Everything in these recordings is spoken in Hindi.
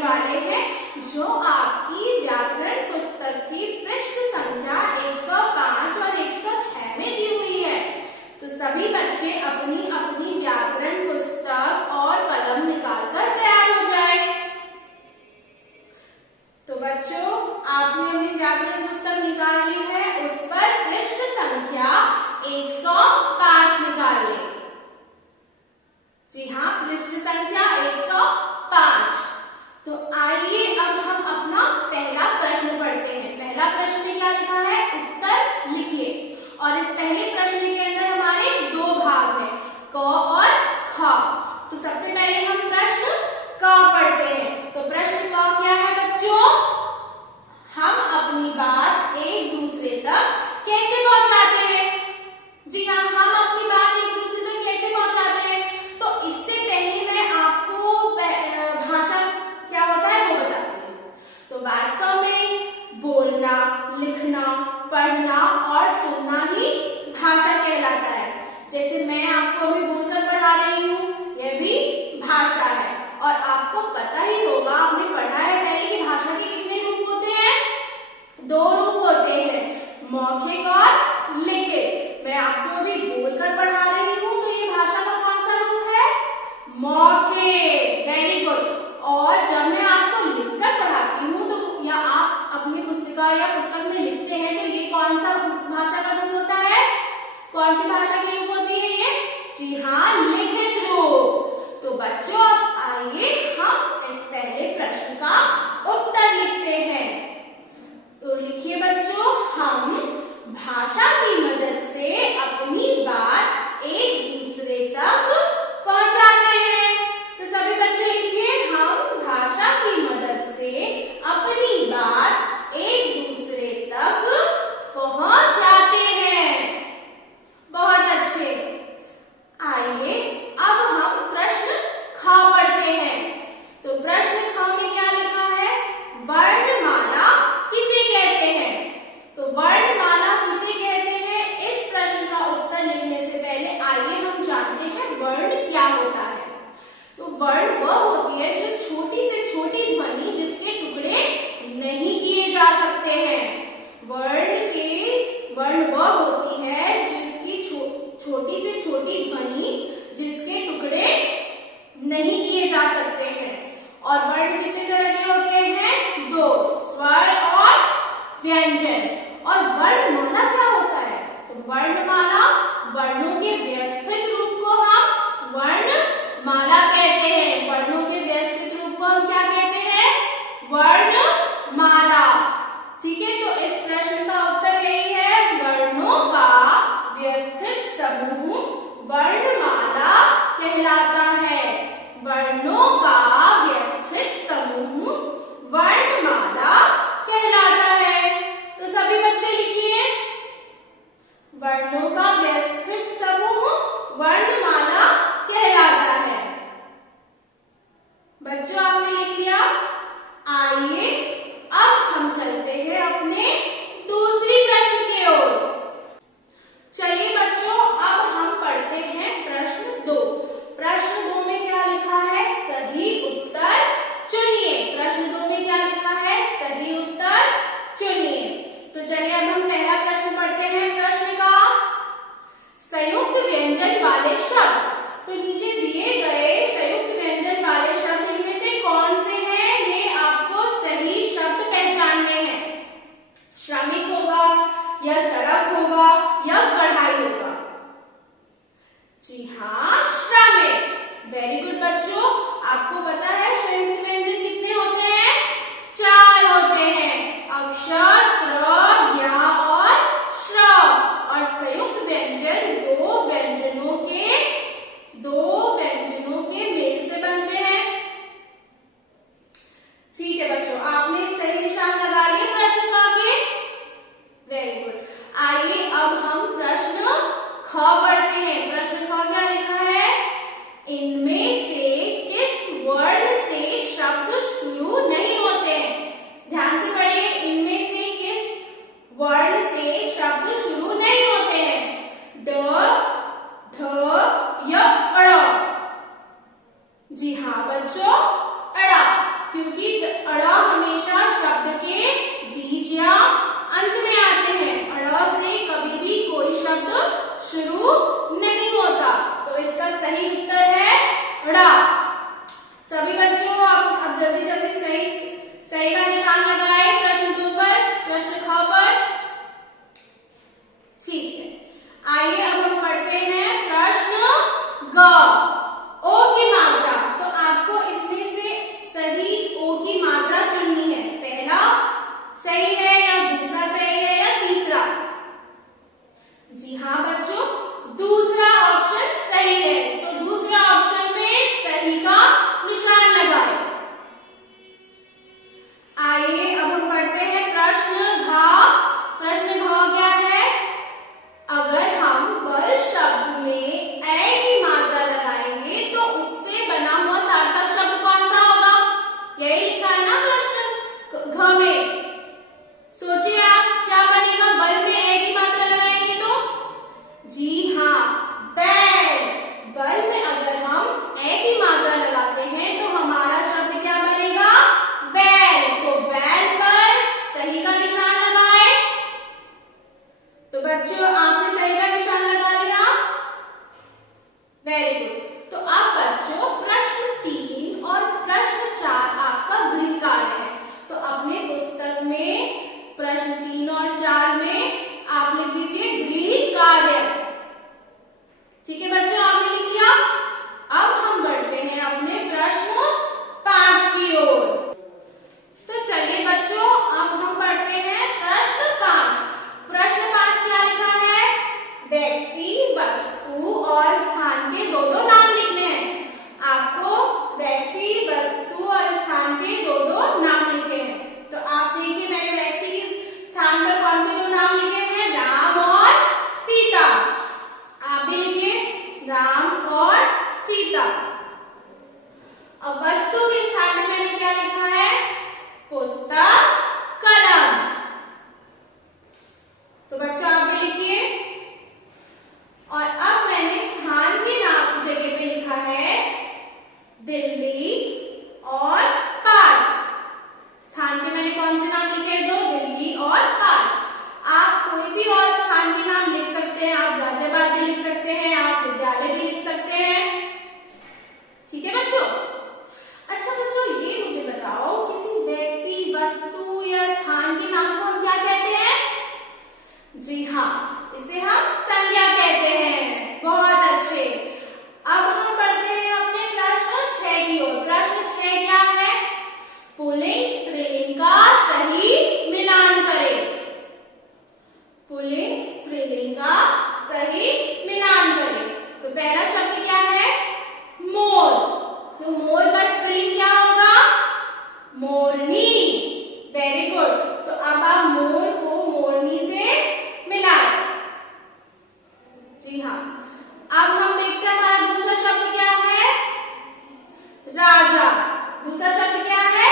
वाले हैं जो आपकी व्याकरण पुस्तक की पृष्ठ संख्या 105 और 106 में दी हुई है। तो सभी बच्चे अपनी अपनी व्याकरण पुस्तक और कलम निकालकर तैयार हो जाए। तो बच्चों, आपने अपनी व्याकरण पुस्तक निकाल ली है, उस पर पृष्ठ संख्या 105 निकाल लें। जी हाँ, पृष्ठ संख्या 105। तो आइए अब हम अपना पहला प्रश्न पढ़ते हैं। पहला प्रश्न में क्या लिखा है, उत्तर लिखिए। और इस पहले प्रश्न के अंदर हमारे दो भाग हैं, क और ख। तो सबसे पहले हम प्रश्न क पढ़ते हैं। तो प्रश्न क क्या है बच्चों, हम अपनी बात एक दूसरे तक कैसे पहुंचाते हैं। जी हाँ, हम अपनी बात एक दूसरे तक कैसे पहुंचाते हैं। तो इससे पहले मैं आपको भाषा क्या होता है वो बताती हूँ। तो वास्तव में बोलना, लिखना, पढ़ना और सुनना ही भाषा कहलाता है। जैसे मैं आपको अभी बोलकर पढ़ा रही हूँ, यह भी भाषा है। और आपको पता ही होगा, आपने पढ़ा है पहले कि भाषा के कितने रूप होते हैं, दो रूप होते हैं, मौखिक और लिखित। मैं आपको अभी बोलकर पढ़ा रही हूँ, तो ये भाषा का कौन सा रूप है, मौखिक। Very good. और जब मैं आपको लिखकर पढ़ाती हूँ, तो या आप अपनी पुस्तिका या पुस्तक में लिखते हैं, तो ये कौन सा भाषा का रूप होता है, कौन सी भाषा की रूप होती है ये, जी हाँ, लिखित रूप। तो बच्चों, अब आइए हम इस पहले प्रश्न का उत्तर लिखते हैं। तो लिखिए बच्चों, हम भाषा की मदद से अपनी बात एक दूसरे तक पहुंचाते हैं। तो सभी बच्चे लिखिए, हम भाषा की मदद से अपनी बात एक दूसरे तक पहुंचाते हैं। बहुत अच्छे। आइए अब हम प्रश्न ख पढ़ते हैं। तो प्रश्न ख में क्या लिखा है, वर्णमाला किसे कहते हैं। तो वर्णमाला किसे कहते हैं, इस प्रश्न का उत्तर लिखने से पहले आइए हम जानते हैं वर्ण क्या होता है। तो वर्ण वह होती है जो छोटी से छोटी ध्वनि जिसके टुकड़े नहीं किए जा सकते हैं। वर्ण वह होती है जिसकी छोटी से छोटी ध्वनि जिसके टुकड़े नहीं किए जा सकते हैं। और वर्ण कितने तरह के होते हैं, दो, स्वर और व्यंजन। और वर्णमाला क्या होता है, तो वर्णमाला वर्णों के व्यवस्थित रूप को हम वर्णमाला कहते हैं। वर्णों के व्यवस्थित रूप को हम क्या कहते हैं, वर्णमाला। ठीक है, तो इस प्रश्न का उत्तर यही है, वर्णों का व्यवस्थित समूह वर्णमाला कहलाता है। वर्णों का व्यवस्थित समूह वर्णमाला कहलाता है। तो सभी बच्चे लिखिए, वर्णों का व्यवस्थित समूह वर्णमाला कहलाता है। बच्चों, आपने लिख लिया। आइए अब हम चलते हैं अपने दूसरी प्रश्न की ओर। चलिए बच्चों, अब हम पढ़ते हैं प्रश्न 2। प्रश्न 2 में क्या लिखा है, सही उत्तर चुनिए। प्रश्न 2 में क्या लिखा है, सही उत्तर चुनिए। तो चलिए अब हम पहला प्रश्न पढ़ते हैं। प्रश्न का संयुक्त व्यंजन वाले शब्द। तो नीचे दिए गए संयुक्त व्यंजन वाले शब्द इनमें से कौन से हैं, ये आपको सही शब्द पहचानने हैं। श्रमिक होगा या सड़क होगा या कढ़ाई होगा। जी हाँ, श्रमिक। वेरी गुड बच्चों, आपको पता है संयुक्त व्यंजन कितने होते हैं, 4 होते हैं, अक्षर, त्र, ज्ञ और श्र। और संयुक्त व्यंजन दो व्यंजनों के मेल से बनते हैं। ठीक है बच्चों, आपने सही निशान लगा लिए प्रश्न का के। Very good. आइए अब हम प्रश्न ख पढ़ते हैं। प्रश्न ख क्या लिखा है, इनमें से किस वर्ण से शब्द शुरू नहीं होते हैं। ध्यान से पढ़िए, इनमें से किस वर्ण से शब्द शुरू नहीं होते हैं, ड, ढ या अड़। जी हाँ बच्चों, अड़ा, क्योंकि की मात्रा चुननी है। पहला सही है या दूसरा सही है या तीसरा? जी हाँ बच्चों, दूसरा ऑप्शन सही है, तो दूसरा ऑप्शन में सही का निशान लगाएं। आइए अब हम पढ़ते हैं प्रश्न घ। प्रश्न घ क्या है? अगर हम बल शब्द में ए की मात्रा लगाएंगे तो उससे बना हुआ सार्थक शब्द कौन सा होगा? यही लिखा है ना प्रश्न घ में। सोचिए आप क्या बनेगा बल में ए की मात्रा लगाएंगे तो? जी हाँ, बैल। बल में अगर हम ए की मात्रा लगाते हैं तो हमारा शब्द क्या बनेगा? बैल। तो बैल पर सही का निशान लगाएं। तो बच्चों आपने सही का निशान लगा लिया, वेरी गुड। तो अब बच्चों प्रश्न 3 और प्रश्न 4 आपका गृह कार्य है। तो अपने पुस्तक में प्रश्न 3 और 4 में आप लिख दीजिए गृह कार्य। ठीक है बच्चों, आपने लिख लिया। अब हम बढ़ते हैं अपने प्रश्न 5 की ओर। तो चलिए बच्चों अब हम पढ़ते हैं प्रश्न 5। प्रश्न 5 क्या लिखा है? व्यक्ति, वस्तु और स्थान के दो दो नाम लिखने हैं। आपको व्यक्ति, वस्तु और स्थान के दो दो नाम लिखे हैं। तो आप देखिए मैंने व्यक्ति के स्थान पर कौन से दो नाम लिखे हैं? राम और सीता। आप भी लिखिए राम और सीता। अब वस्तु के स्थान में मैंने क्या लिखा है? पुस्तक, कलम। तो बच्चा आप भी लिखिए। और अब मैंने स्थान के नाम जगह पे लिखा है दिल्ली और पार्क। स्थान के मैंने कौन से नाम लिखे? दो, दिल्ली और पार्क। आप कोई भी और स्थान के नाम लिख सकते हैं। आप गाजियाबाद भी लिख सकते हैं, आप विद्यालय भी लिख सकते हैं। ठीक है बच्चों? अच्छा बच्चों ये मुझे बताओ, किसी व्यक्ति, वस्तु या स्थान के नाम को हम क्या कहते हैं? जी हाँ, इसे हम संज्ञा कहते हैं। बहुत अच्छे। अब हम पढ़ते हैं अपने प्रश्न 6 की ओर। प्रश्न 6 क्या है? पुल्लिंग स्त्रीलिंग का सही मिलान करें। पुल्लिंग स्त्रीलिंग का सही मिलान करें। तो पहला शब्द क्या है? मोर। तो मोर का स्पेलिंग क्या होगा? मोरनी। Very good. तो अब आप मोर को मोरनी से मिलाएं। जी हाँ। अब हम देखते हैं हमारा दूसरा शब्द क्या है? राजा। दूसरा शब्द क्या है?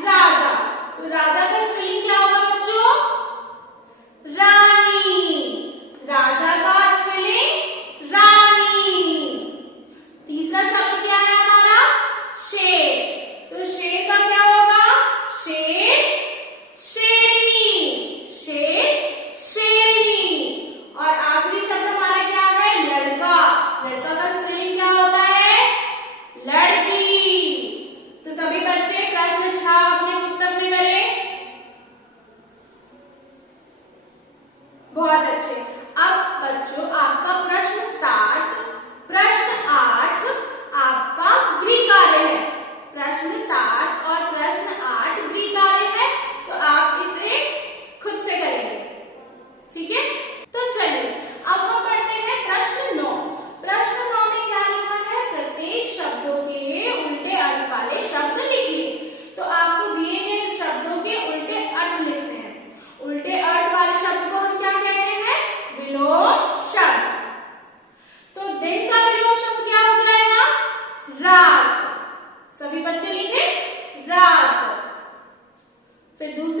राजा। तो राजा का स्पेलिंग क्या होगा बच्चों? रानी। राजा का स्पेलिंग रानी। तीसरा शब्द क्या है हमारा? शेर। तो शेर का क्या होगा? शेर, शेरनी। शेर, शेरनी। और आखिरी शब्द हमारा क्या है? लड़का। लड़का का स्पेलिंग क्या होता है? लड़की। तो सभी बच्चे प्रश्न 6 अपनी पुस्तक में करें। बहुत अच्छे। अब बच्चों आपका प्रश्न 7, प्रश्न 8 आपका गृह कार्य है। प्रश्न 7 और प्रश्न 8 गृह कार्य है, तो आप इसे खुद से करेंगे। ठीक है? तो चलिए अब हम पढ़ते हैं प्रश्न 9। प्रश्न 9 में क्या लिखा है? प्रत्येक शब्दों के उल्टे अर्थ वाले शब्द लिखिए। तो आपको दिए गए शब्दों के उल्टे अर्थ लिखने हैं। उल्टे अर्थ वाले शब्द को हम क्या कहते हैं? विलोम शब्द। तो दिन का विलोम शब्द क्या हो जाएगा? रात। सभी बच्चे लिखे रात। फिर दूसरा